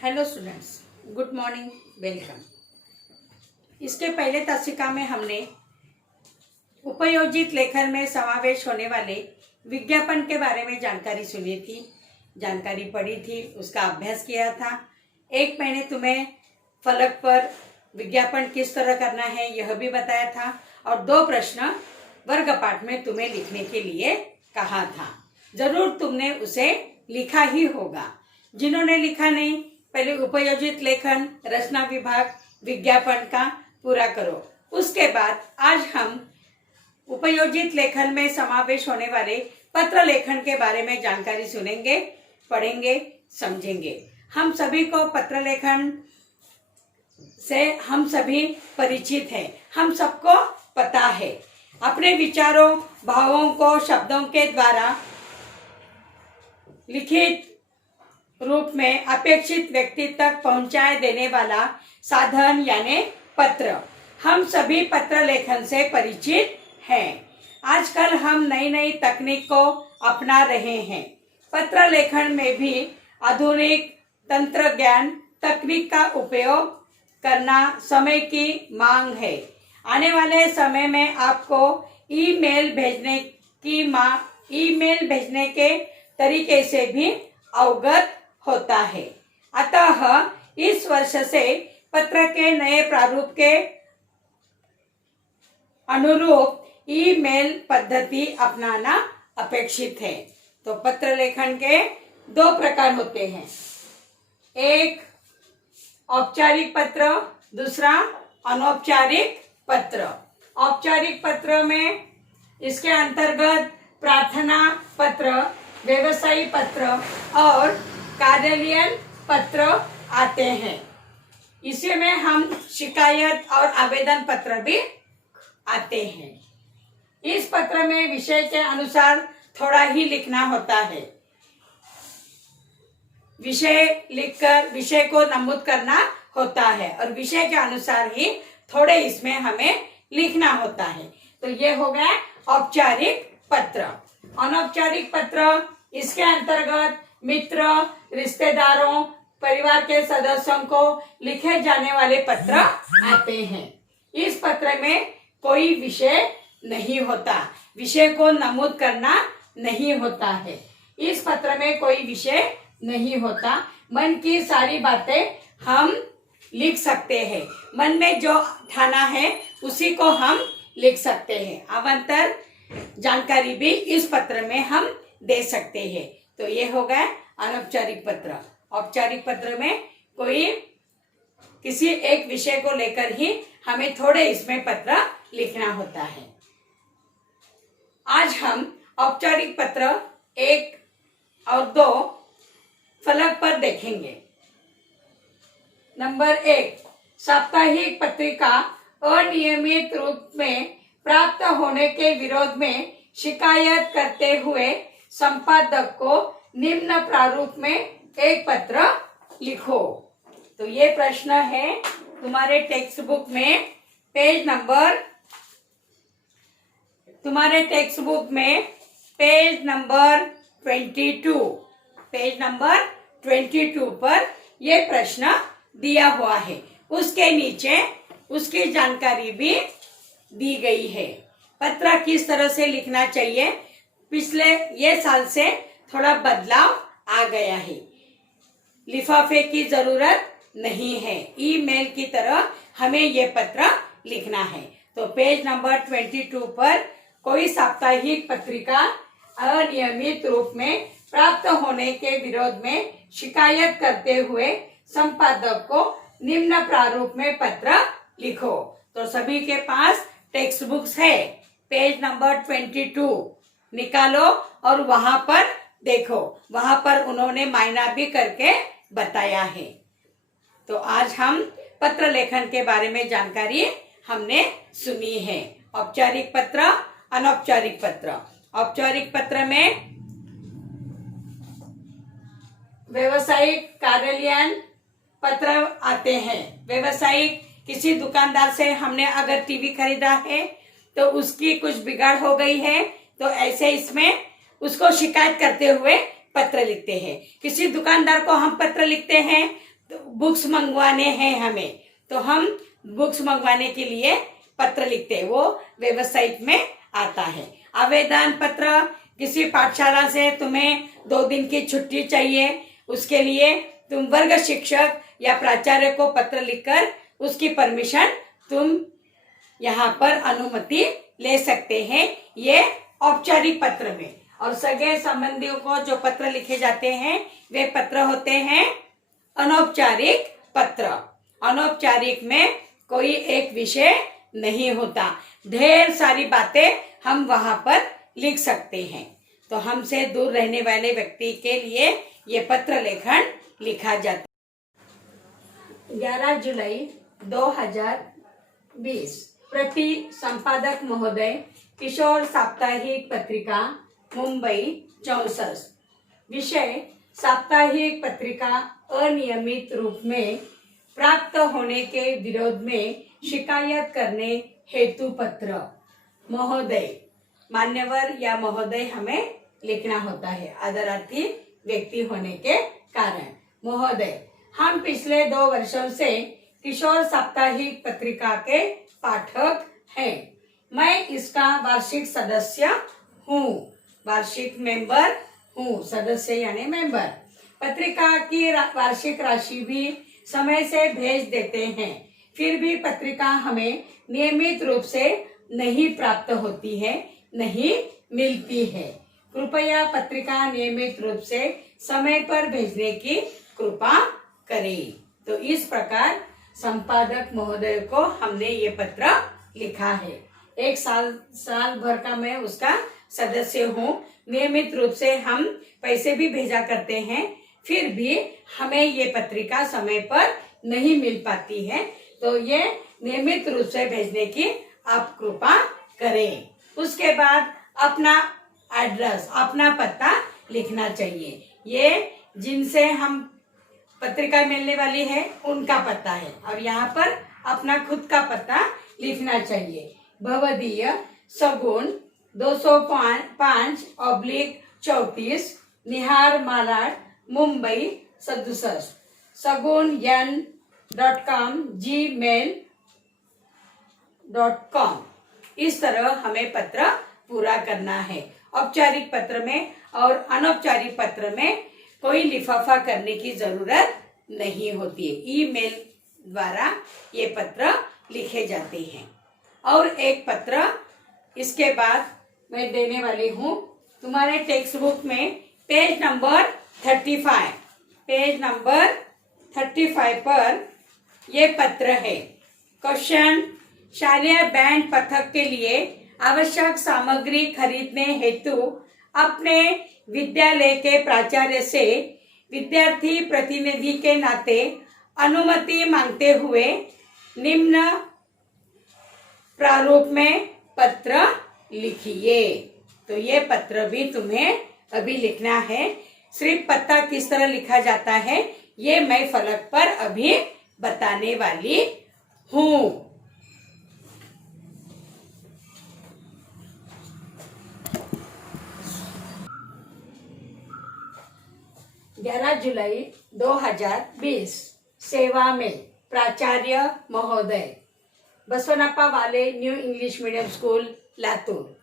Hello students, good morning, welcome. इसके पहले तासिका में हमने उपयोजित लेखन में समावेश होने वाले विज्ञापन के बारे में जानकारी सुनी थी, जानकारी पढ़ी थी, उसका अभ्यास किया था। एक मैंने तुम्हें फलक पर विज्ञापन किस तरह करना है यह भी बताया था और 2 प्रश्न वर्ग पाठ में तुम्हें लिखने के लिए कहा था। जरूर तुमने उसे लिखा ही होगा। जिन्होंने लिखा नहीं, पहले उपयोजित लेखन, रचना विभाग, विज्ञापन का पूरा करो। उसके बाद आज हम उपयोजित लेखन में समावेश होने वाले पत्र लेखन के बारे में जानकारी सुनेंगे, पढ़ेंगे, समझेंगे। हम सभी को पत्र लेखन से हम सभी परिचित हैं। हम सबको पता है अपने विचारों, भावों को शब्दों के द्वारा लिखित रूप में अपेक्षित व्यक्ति तक पहुंचाए देने वाला साधन यानी पत्र। हम सभी पत्र लेखन से परिचित हैं। आजकल हम नई नई तकनीक को अपना रहे हैं। पत्र लेखन में भी आधुनिक तंत्र ज्ञान तकनीक का उपयोग करना समय की मांग है। आने वाले समय में आपको ईमेल भेजने के तरीके से भी अवगत होता है। अतः इस वर्ष से पत्र के नए प्रारूप के अनुरूप ईमेल पद्धति अपनाना अपेक्षित है। तो पत्र लेखन के 2 प्रकार होते हैं, एक औपचारिक पत्र, दूसरा अनौपचारिक पत्र। औपचारिक पत्र में इसके अंतर्गत प्रार्थना पत्र, व्यवसायी पत्र और कार्यालयीन पत्र आते हैं। इसी में हम शिकायत और आवेदन पत्र भी आते हैं। इस पत्र में विषय के अनुसार थोड़ा ही लिखना होता है। विषय लिखकर विषय को नमूद करना होता है और विषय के अनुसार ही थोड़े इसमें हमें लिखना होता है। तो ये हो गया औपचारिक पत्र। अनौपचारिक पत्र, इसके अंतर्गत मित्र, रिश्तेदारों, परिवार के सदस्यों को लिखे जाने वाले पत्र आते हैं। इस पत्र में कोई विषय नहीं होता, विषय को नमूद करना नहीं होता है। इस पत्र में कोई विषय नहीं होता, मन की सारी बातें हम लिख सकते हैं। मन में जो ठाना है उसी को हम लिख सकते हैं। आवंतर जानकारी भी इस पत्र में हम दे सकते हैं। तो ये हो गया अनौपचारिक पत्र। औपचारिक पत्र में कोई किसी एक विषय को लेकर ही हमें थोड़े इसमें पत्र लिखना होता है। आज हम औपचारिक पत्र 1 और 2 फलक पर देखेंगे। नंबर 1, साप्ताहिक पत्रिका अनियमित रूप में प्राप्त होने के विरोध में शिकायत करते हुए संपादक को निम्न प्रारूप में एक पत्र लिखो। तो ये प्रश्न है तुम्हारे टेक्स्ट बुक में, पेज नंबर 22 पर ये प्रश्न दिया हुआ है। उसके नीचे उसकी जानकारी भी दी गई है। पत्र किस तरह से लिखना चाहिए, पिछले ये साल से थोड़ा बदलाव आ गया है। लिफाफे की जरूरत नहीं है, ईमेल की तरह हमें ये पत्र लिखना है। तो पेज नंबर 22 पर कोई साप्ताहिक पत्रिका अनियमित रूप में प्राप्त होने के विरोध में शिकायत करते हुए संपादक को निम्न प्रारूप में पत्र लिखो। तो सभी के पास टेक्स्ट बुक्स है, पेज नंबर 22 निकालो और वहां पर देखो, वहां पर उन्होंने मायना भी करके बताया है। तो आज हम पत्र लेखन के बारे में जानकारी हमने सुनी है। औपचारिक पत्र, अनौपचारिक पत्र। औपचारिक पत्र में व्यवसायिक कार्यालयीन पत्र आते हैं। व्यवसायिक, किसी दुकानदार से हमने अगर टीवी खरीदा है तो उसकी कुछ बिगाड़ हो गई है, तो ऐसे इसमें उसको शिकायत करते हुए पत्र लिखते हैं। किसी दुकानदार को हम पत्र लिखते हैं तो बुक्स मंगवाने हैं हमें, तो हम बुक्स मंगवाने के लिए पत्र लिखते हैं, वो वेबसाइट में आता है। आवेदन पत्र, किसी पाठशाला से तुम्हें 2 दिन की छुट्टी चाहिए, उसके लिए तुम वर्ग शिक्षक या प्राचार्य को पत्र लिखकर उसकी परमिशन तुम यहाँ पर अनुमति ले सकते हैं, ये औपचारिक पत्र में। और सगे संबंधियों को जो पत्र लिखे जाते हैं वे पत्र होते हैं अनौपचारिक पत्र। अनौपचारिक में कोई एक विषय नहीं होता, ढेर सारी बातें हम वहां पर लिख सकते हैं। तो हमसे दूर रहने वाले व्यक्ति के लिए ये पत्र लेखन लिखा जाता है। 11 जुलाई 2020 प्रति संपादक महोदय, किशोर साप्ताहिक पत्रिका, मुंबई 64। विषय साप्ताहिक पत्रिका अनियमित रूप में प्राप्त होने के विरोध में शिकायत करने हेतु पत्र। महोदय, मान्यवर या महोदय हमें लिखना होता है आदरार्थी व्यक्ति होने के कारण। महोदय, हम पिछले 2 वर्षों से किशोर साप्ताहिक पत्रिका के पाठक हैं। मैं इसका वार्षिक सदस्य हूँ, वार्षिक मेंबर हूँ, सदस्य यानी मेंबर। पत्रिका की वार्षिक राशि भी समय से भेज देते हैं, फिर भी पत्रिका हमें नियमित रूप से नहीं प्राप्त होती है, नहीं मिलती है। कृपया पत्रिका नियमित रूप से समय पर भेजने की कृपा करें। तो इस प्रकार संपादक महोदय को हमने ये पत्र लिखा है। 1 साल भर का मैं उसका सदस्य हूँ, नियमित रूप से हम पैसे भी भेजा करते हैं, फिर भी हमें ये पत्रिका समय पर नहीं मिल पाती है, तो ये नियमित रूप से भेजने की आप कृपा करें। उसके बाद अपना एड्रेस, अपना पता लिखना चाहिए। ये जिनसे हम पत्रिका मिलने वाली है उनका पता है, और यहाँ पर अपना खुद का पता लिखना चाहिए। भवदीय सगुन 205/34 निहार मालाड, मुंबई 67, sagunyan.com, gmail.com। इस तरह हमें पत्र पूरा करना है। औपचारिक पत्र में और अनौपचारिक पत्र में कोई लिफाफा करने की जरूरत नहीं होती है, ईमेल द्वारा ये पत्र लिखे जाते हैं। और एक पत्र इसके बाद मैं देने वाली हूँ तुम्हारे टेक्स्ट बुक में, पेज नंबर 35 पर ये पत्र है। क्वेश्चन, शालेय बैंड पथक के लिए आवश्यक सामग्री खरीदने हेतु अपने विद्यालय के प्राचार्य से विद्यार्थी प्रतिनिधि के नाते अनुमति मांगते हुए निम्न प्रारूप में पत्र लिखिए। तो ये पत्र भी तुम्हें अभी लिखना है। सिर्फ पता किस तरह लिखा जाता है ये मैं फलक पर अभी बताने वाली हूँ। 11 जुलाई 2020 सेवा में प्राचार्य महोदय, बसवनप्पा वाले new English medium school Latur.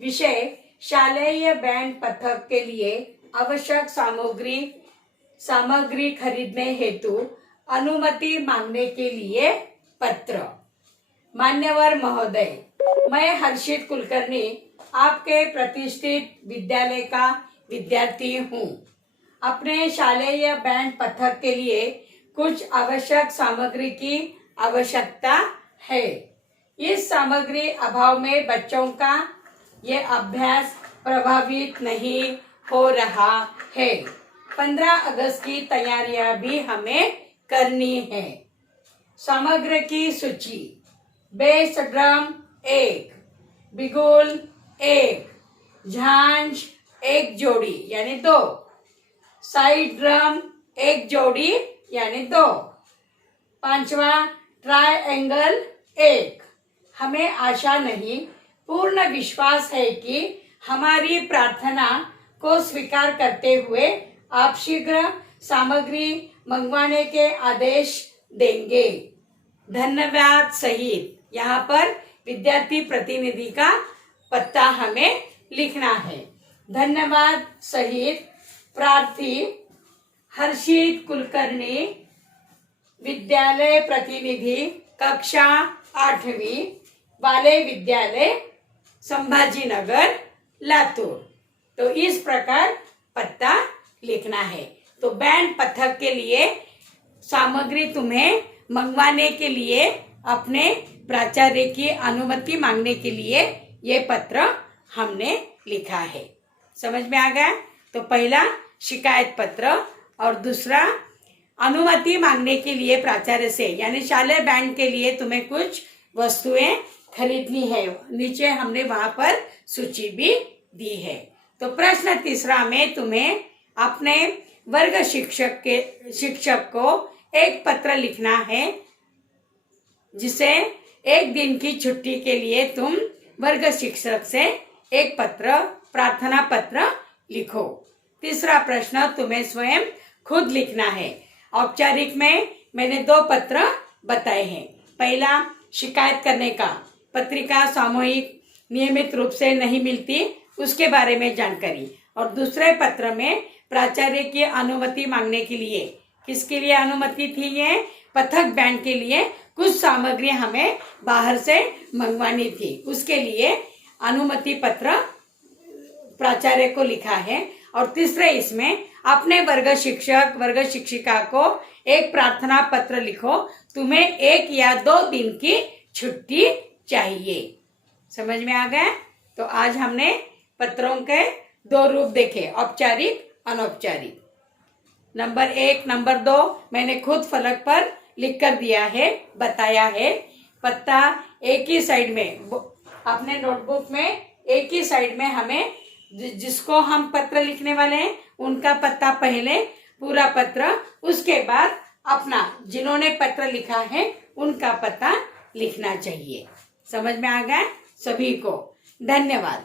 विषय शालेय बैंड पथक के लिए आवश्यक सामग्री खरीदने हेतु अनुमति मांगने के लिए पत्र। मान्यवर महोदय, मैं हर्षित कुलकर्णी आपके प्रतिष्ठित विद्यालय का विद्यार्थी हूँ। अपने शालेय बैंड पथक के लिए कुछ आवश्यक सामग्री की आवश्यकता है। इस सामग्री अभाव में बच्चों का ये अभ्यास प्रभावित नहीं हो रहा है। 15 अगस्त की तैयारियां भी हमें करनी है। सामग्री की सूची: बेस ड्रम 1, बिगुल 1, झांझ 1 जोड़ी यानी 2, साइड ड्रम 1 जोड़ी यानी 2, 5वां ट्रायंगल 1। हमें आशा नहीं, पूर्ण विश्वास है कि हमारी प्रार्थना को स्वीकार करते हुए आप शीघ्र सामग्री मंगवाने के आदेश देंगे। धन्यवाद सहित यहाँ पर विद्यार्थी प्रतिनिधि का पता हमें लिखना है। धन्यवाद सहित प्रार्थी हर्षित कुलकर्णी, विद्यालय प्रतिनिधि, कक्षा 8वीं, बालय विद्यालय, संभाजीनगर, लातूर। तो इस प्रकार पता लिखना है। तो बैंड पथक के लिए सामग्री तुम्हें मंगवाने के लिए अपने प्राचार्य की अनुमति मांगने के लिए ये पत्र हमने लिखा है। समझ में आ गया? तो पहला शिकायत पत्र और दूसरा अनुमति मांगने के लिए प्राचार्य से, यानी शालेय बैंड के लिए तुम्हें कुछ वस्तुएं खरीदनी है। नीचे हमने वहां पर सूची भी दी है। तो प्रश्न तीसरा में तुम्हें अपने वर्ग शिक्षक को एक पत्र लिखना है, जिसे एक दिन की छुट्टी के लिए तुम वर्ग शिक्षक से एक पत्र, प्रार्थना पत्र लिखो। तीसरा प्रश्न तुम्हें स्वयं खुद लिखना है। औपचारिक में मैंने 2 पत्र बताए हैं। पहला शिकायत करने का, पत्रिका सामूहिक नियमित रूप से नहीं मिलती, उसके बारे में जानकारी। और दूसरे पत्र में प्राचार्य की अनुमति मांगने के लिए, किसके लिए अनुमति थी? ये पथक बैंड के लिए कुछ सामग्री हमें बाहर से मंगवानी थी, उसके लिए अनुमति पत्र प्राचार्य को लिखा है। और तीसरे इसमें अपने वर्ग शिक्षक वर्ग शिक्षिका को एक प्रार्थना पत्र लिखो, तुम्हें 1 या 2 दिन की छुट्टी चाहिए। समझ में आ गया? तो आज हमने पत्रों के 2 रूप देखे, औपचारिक अनौपचारिक। नंबर 1, नंबर 2 मैंने खुद फलक पर लिख कर दिया है, बताया है। पत्ता एक ही साइड में, अपने नोटबुक में एक ही साइड में हमें जिसको हम पत्र लिखने वाले हैं उनका पता पहले, पूरा पत्र, उसके बाद अपना जिन्होंने पत्र लिखा है उनका पता लिखना चाहिए। समझ में आ गया सभी को? धन्यवाद।